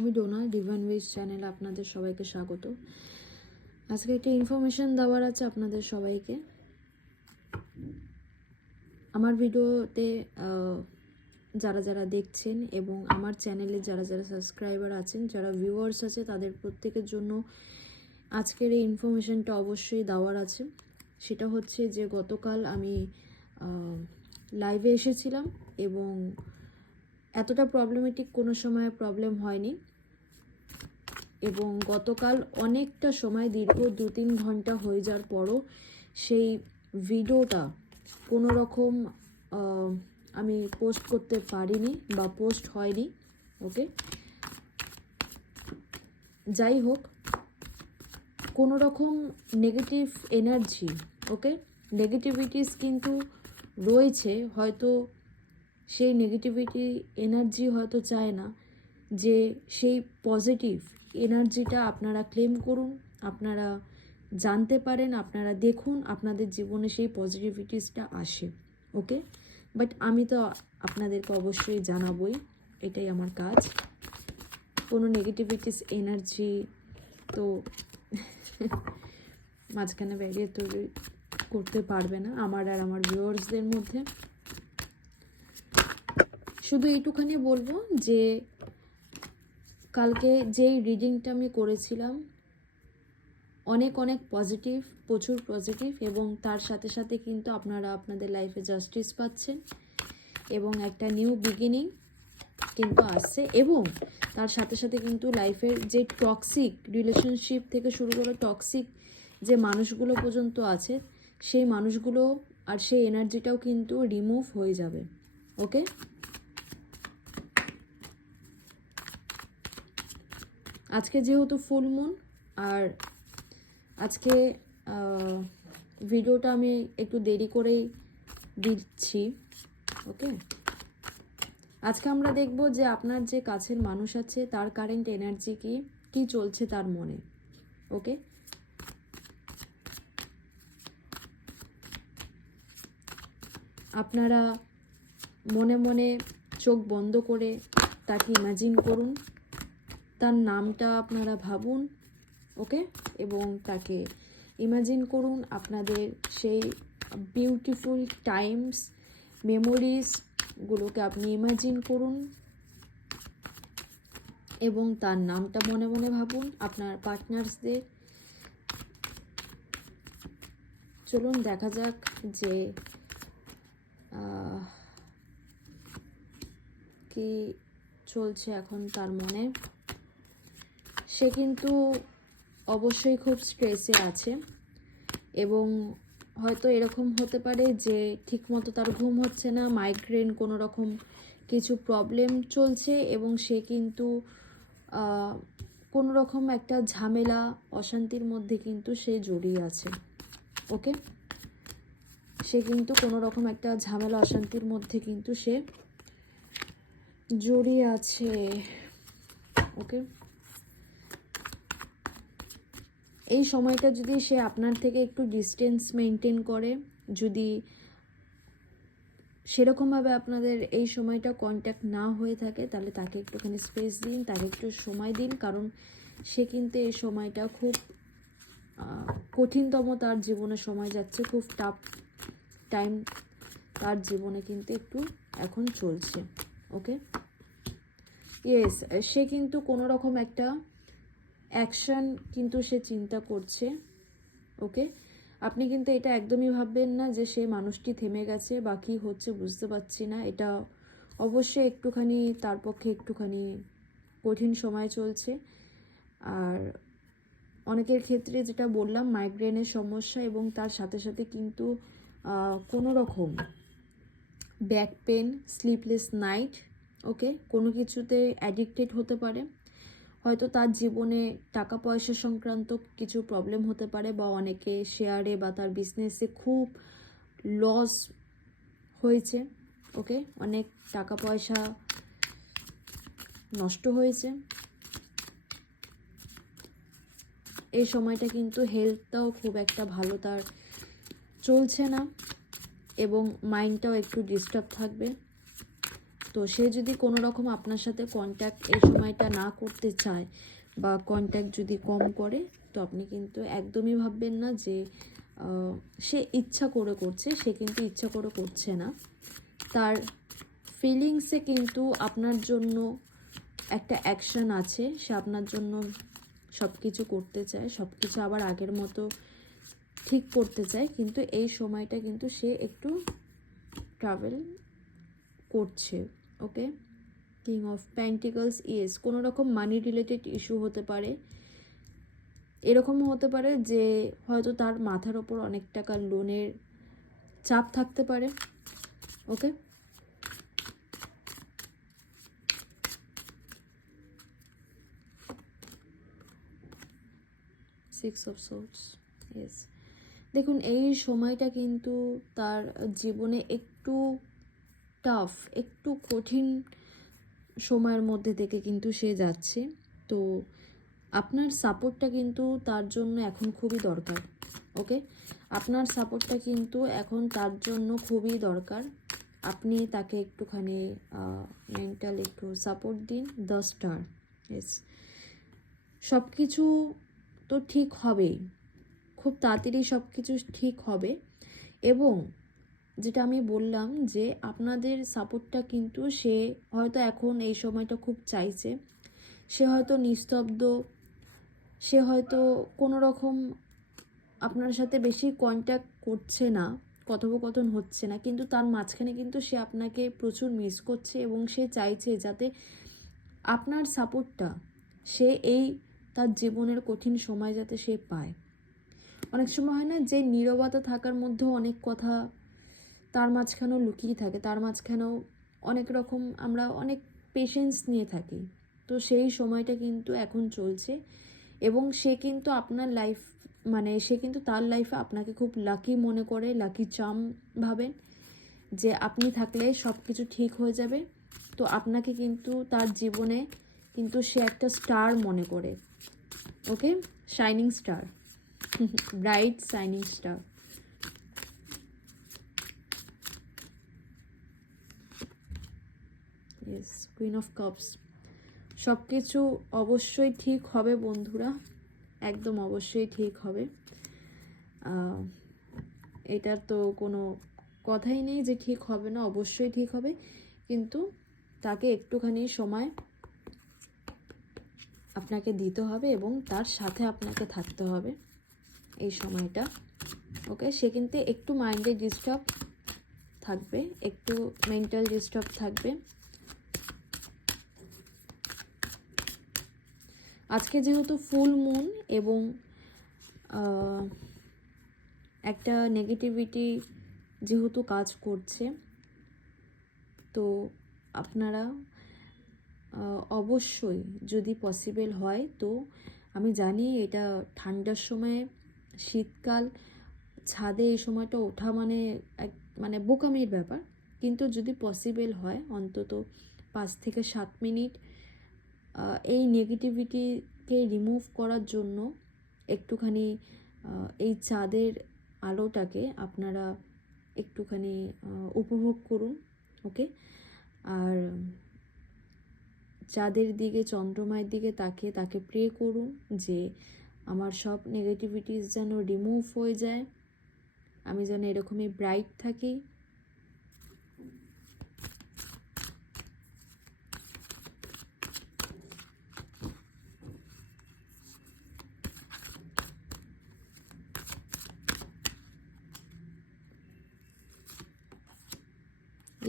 আমি Dona, divine wish চ্যানেলে আপনাদের সবাইকে স্বাগত। আজকে একটা ইনফরমেশন দেওয়ার আছে আপনাদের সবাইকে। আমার ভিডিওতে যারা যারা দেখছেন এবং আমার চ্যানেলে যারা যারা সাবস্ক্রাইবার আছেন, যারা ভিউয়ার্স আছে, তাদের প্রত্যেকের জন্য আজকের এই ইনফরমেশনটা অবশ্যই দেওয়ার আছে। সেটা হচ্ছে যে গতকাল আমি লাইভে এসেছিলাম এবং এতটা প্রবলেমেটিক কোনো সময় প্রবলেম হয়নি, এবং গতকাল অনেকটা সময় দীর্ঘ 2-3 ঘন্টা হয়ে যাওয়ার পরও সেই ভিডিওটা কোনো রকম আমি পোস্ট করতে পারিনি বা পোস্ট হয়নি। ওকে, যাই হোক, কোনো রকম নেগেটিভ এনার্জি, ওকে, নেগেটিভিটিস কিন্তু রয়েছে। হয়তো সেই নেগেটিভিটি এনার্জি হয়তো চায় না যে সেই পজিটিভ এনার্জিটা আপনারা ক্লেম করুন, আপনারা জানতে পারেন, আপনারা দেখুন, আপনাদের জীবনে সেই পজিটিভিটিসটা আসে। ওকে, বাট আমি তো আপনাদেরকে অবশ্যই জানাবই, এটাই আমার কাজ। কোনো নেগেটিভিটিস এনার্জি তো মাঝখানে ব্যারিয়ার তৈরি করতে পারবে না আমার আর আমার ভিউয়ার্সদের মধ্যে। শুধু এইটুখানি বলবো যে কালকে যেই রিডিংটা আমি করেছিলাম অনেক অনেক পজিটিভ, প্রচুর পজিটিভ, এবং তার সাথে সাথে কিন্তু আপনারা আপনাদের লাইফে জাস্টিস পাচ্ছেন এবং একটা নিউ বিগিনিং কিন্তু আসছে, এবং তার সাথে সাথে কিন্তু লাইফের যে টক্সিক রিলেশনশিপ থেকে শুরু করে টক্সিক যে মানুষগুলো পর্যন্ত আছে, সেই মানুষগুলো আর সেই এনার্জিটাও কিন্তু রিমুভ হয়ে যাবে। ওকে, আজকে যেহেতু ফুল মুন, আর আজকে ভিডিওটা আমি একটু দেরি করেই দিচ্ছি। ওকে, আজকে আমরা দেখব যে আপনার যে কাছের মানুষ আছে তার কারেন্ট এনার্জি কি চলছে তার মনে। ওকে, আপনারা মনে মনে চোখ বন্ধ করে তাকে ইমাজিন করুন, তার নামটা আপনারা ভাবুন। ওকে, এবং তাকে ইমাজিন করুন, আপনাদের সেই বিউটিফুল টাইমস, মেমোরিজগুলোকে আপনি ইমাজিন করুন এবং তার নামটা মনে মনে ভাবুন, আপনার পার্টনার্সদের। চলুন দেখা যাক যে কি চলছে এখন তার মনে। সে কিন্তু অবশ্যই খুব স্ট্রেসে আছে, এবং হয়তো এরকম হতে পারে যে ঠিকমতো তার ঘুম হচ্ছে না, মাইগ্রেন কোনো রকম কিছু প্রবলেম চলছে, এবং সে কিন্তু কোনো রকম একটা ঝামেলা, অশান্তির মধ্যে কিন্তু সে জড়িয়ে আছে। ওকে, সে কিন্তু কোনো রকম একটা ঝামেলা, অশান্তির মধ্যে কিন্তু সে জড়িয়ে আছে। ওকে, এই সময়টা যদি সে আপনার থেকে একটু ডিস্টেন্স মেনটেন করে, যদি সেরকমভাবে আপনাদের এই সময়টা কন্ট্যাক্ট না হয়ে থাকে, তাহলে তাকে একটুখানি স্পেস দিন, তাকে একটু সময় দিন, কারণ সে কিন্তু এই সময়টা খুব কঠিনতম তার জীবনে সময় যাচ্ছে, খুব টাফ টাইম তার জীবনে কিন্তু একটু এখন চলছে। ওকে, ইয়েস, সে কিন্তু কোনো রকম একটা অ্যাকশন কিন্তু সে চিন্তা করছে। ওকে, আপনি কিন্তু এটা একদমই ভাববেন না যে সে মানুষটি থেমে গেছে বা কী হচ্ছে বুঝতে পারছি না। এটা অবশ্যই একটুখানি তার পক্ষে একটুখানি কঠিন সময় চলছে। আর অনেকের ক্ষেত্রে যেটা বললাম, মাইগ্রেনের সমস্যা, এবং তার সাথে সাথে কিন্তু কোনো রকম ব্যাক পেন, স্লিপলেস নাইট, ওকে, কোনো কিছুতে অ্যাডিক্টেড হতে পারে। হয়তো তার জীবনে টাকা পয়সা সংক্রান্ত কিছু প্রবলেম হতে পারে, বা অনেকে শেয়ারে বা তার বিজনেসে খুব লস হয়েছে। ওকে, অনেক টাকা পয়সা নষ্ট হয়েছে। এই সময়টা কিন্তু হেলথটাও খুব একটা ভালো তার চলছে না, এবং মাইন্ডটাও একটু ডিস্টার্ব থাকবে। তো সে যদি কোনো রকম আপনার সাথে কন্ট্যাক্ট এই সময়টা না করতে চায় বা কন্ট্যাক্ট যদি কম করে, তো আপনি কিন্তু একদমই ভাববেন না যে সে ইচ্ছা করে করছে। সে কিন্তু ইচ্ছা করে করছে না। তার ফিলিংসে কিন্তু আপনার জন্য একটা অ্যাকশন আছে। সে আপনার জন্য সব কিছু করতে চায়, সব কিছু আবার আগের মতো ঠিক করতে চায়, কিন্তু এই সময়টা কিন্তু সে একটু ট্রাভেল করছে। ওকে, কিং অফ পেন্টিকলস, ইয়েস, কোনো রকম মানি রিলেটেড ইস্যু হতে পারে। এরকমও হতে পারে যে হয়তো তার মাথার ওপর অনেক টাকা লোনের চাপ থাকতে পারে। ওকে, সিক্স অফ সোর্স, ইয়েস। দেখুন, এই সময়টা কিন্তু তার জীবনে একটু টাফ, একটু কঠিন সময়ের মধ্যে থেকে কিন্তু সে যাচ্ছে। তো আপনার সাপোর্টটা কিন্তু তার জন্য এখন খুবই দরকার। ওকে, আপনার সাপোর্টটা কিন্তু এখন তার জন্য খুবই দরকার। আপনি তাকে একটুখানি মেন্টাল একটু সাপোর্ট দিন। 10 স্টার, ইয়েস। সব কিছু তো ঠিক হবেই, খুব তাড়াতাড়ি সব কিছু ঠিক হবে। এবং যেটা আমি বললাম যে আপনাদের সাপোর্টটা কিন্তু সে হয়তো এখন এই সময়টা খুব চাইছে। সে হয়তো নিস্তব্ধ, সে হয়তো কোনো রকম আপনার সাথে বেশি কন্ট্যাক্ট করছে না, কথোপকথন হচ্ছে না, কিন্তু তার মাঝখানে কিন্তু সে আপনাকে প্রচুর মিস করছে এবং সে চাইছে যাতে আপনার সাপোর্টটা সে এই তার জীবনের কঠিন সময় যাতে সে পায়। অনেক সময় হয় না যে নীরবতা থাকার মধ্যেও অনেক কথা তার মাঝখানেও লুকিয়ে থাকে, তার মাঝখানেও অনেক রকম আমরা অনেক পেশেন্স নিয়ে থাকি। তো সেই সময়টা কিন্তু এখন চলছে এবং সে কিন্তু আপনার লাইফ মানে সে কিন্তু তার লাইফে আপনাকে খুব লাকি মনে করে, লাকি চার্ম ভাবেন যে আপনি থাকলে সব কিছু ঠিক হয়ে যাবে। তো আপনাকে কিন্তু তার জীবনে কিন্তু সে একটা স্টার মনে করে। Okay, shining star, bright shining star. Yes, queen of cups. সব কিছু অবশ্যই ঠিক হবে বন্ধুরা, একদম অবশ্যই ঠিক হবে। এটার তো কোনো কথাই নেই যে ঠিক হবে না, অবশ্যই ঠিক হবে। কিন্তু তাকে একটুখানি সময় আপনাকে দিতে হবে এবং তার সাথে আপনাকে থাকতে হবে এই সময়টা। ওকে, সে কিন্তু একটু মাইন্ডে ডিস্টার্ব থাকবে, একটু মেন্টাল ডিস্টার্ব থাকবে। আজকে যেহেতু ফুল মুন এবং একটা নেগেটিভিটি যেহেতু কাজ করছে, তো আপনারা অবশ্যই যদি পসিবল হয়, তো আমি জানি এটা ঠান্ডার সময়, শীতকাল, ছাদে এই সময়টা ওঠা মানে মানে বোকামির ব্যাপার, কিন্তু যদি পসিবল হয় অন্তত 5 থেকে 7 মিনিট এই নেগেটিভিটিকে রিমুভ করার জন্য একটুখানি এই চাঁদের আলোটাকে আপনারা একটুখানি উপভোগ করুন। ওকে, আর চাঁদের দিকে, চন্দ্রমায়ের দিকে তাকিয়ে তাকে প্রে করুন যে আমার সব নেগেটিভিটিস যেন রিমুভ হয়ে যায়, আমি যেন এরকমই ব্রাইট থাকি।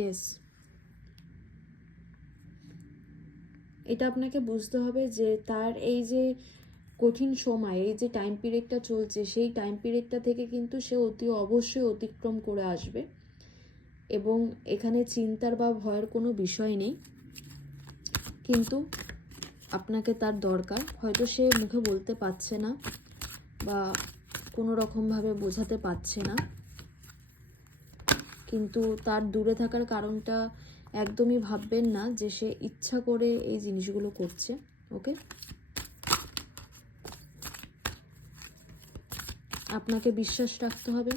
ইয়েস, এটা আপনাকে বুঝতে হবে যে তার এই যে কঠিন সময়, এই যে টাইম পিরিয়ডটা চলছে, সেই টাইম পিরিয়ডটা থেকে কিন্তু সে অতি অবশ্যই অতিক্রম করে আসবে এবং এখানে চিন্তার বা ভয়ের কোনো বিষয় নেই। কিন্তু আপনাকে তার দরকার, হয়তো সে মুখে বলতে পারছে না বা কোনো রকমভাবে বোঝাতে পারছে না, কিন্তু তার দূরে থাকার কারণটা একদমই ভাববেন না যে সে ইচ্ছা করে এই জিনিসগুলো করছে। ওকে, আপনাকে বিশ্বাস রাখতে হবে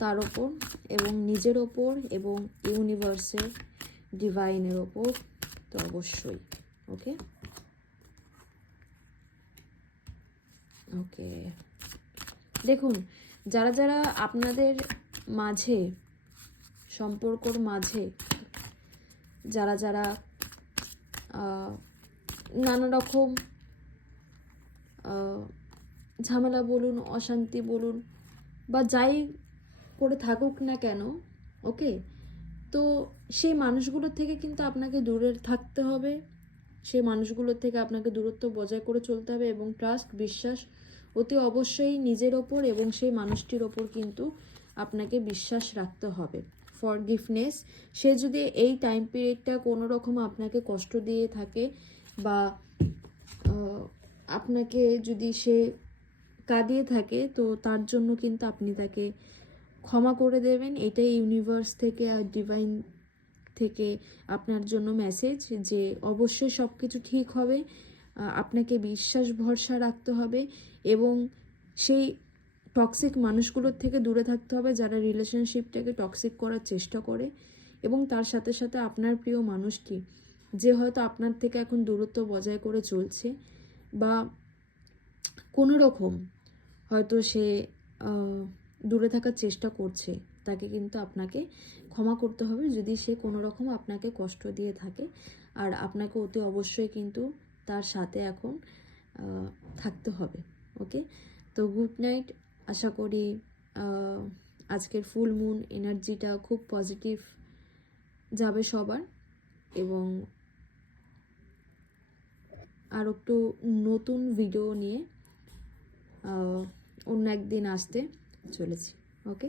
তার ওপর এবং নিজের ওপর এবং ইউনিভার্সের ডিভাইনের ওপর, তো অবশ্যই। ওকে ওকে, দেখুন যারা যারা আপনাদের মাঝে, সম্পর্কর মাঝে যারা যারা নানা রকম ঝামেলা বলুন, অশান্তি বলুন, বা যাই করে থাকুক না কেন, ওকে, তো সেই মানুষগুলোর থেকে কিন্তু আপনাকে দূরে থাকতে হবে, সেই মানুষগুলোর থেকে আপনাকে দূরত্ব বজায় করে চলতে হবে, এবং ট্রাস্ট, বিশ্বাস অতি অবশ্যই নিজের ওপর এবং সেই মানুষটির ওপর কিন্তু আপনাকে বিশ্বাস রাখতে হবে। ফরগিভনেস, সে যদি এই টাইম পিরিয়ডটা কোনো রকম আপনাকে কষ্ট দিয়ে থাকে, বা আপনাকে যদি সে কাঁদিয়ে থাকে, তো তার জন্য কিন্তু আপনি তাকে ক্ষমা করে দেবেন। এটাই ইউনিভার্স থেকে আর ডিভাইন থেকে আপনার জন্য মেসেজ, যে অবশ্যই সব কিছু ঠিক হবে। আপনাকে বিশ্বাস ভরসা রাখতে হবে, এবং সেই টক্সিক মানুষগুলোর থেকে দূরে থাকতে হবে যারা রিলেশনশিপটাকে টক্সিক করার চেষ্টা করে, এবং তার সাথে সাথে আপনার প্রিয় মানুষটি যে হয়তো আপনার থেকে এখন দূরত্ব বজায় করে চলছে, বা কোনো রকম হয়তো সে দূরে থাকার চেষ্টা করছে, তাকে কিন্তু আপনাকে ক্ষমা করতে হবে যদি সে কোনো রকম আপনাকে কষ্ট দিয়ে থাকে। আর আপনাকে অতি অবশ্যই কিন্তু তার সাথে এখন থাকতে হবে। ওকে, তো গুড নাইট। আশা করি আজকের ফুল মুন এনার্জিটা খুব পজিটিভ যাবে সবার, এবং আর একটু নতুন ভিডিও নিয়ে অন্য একদিন আসতে চলেছি। ওকে।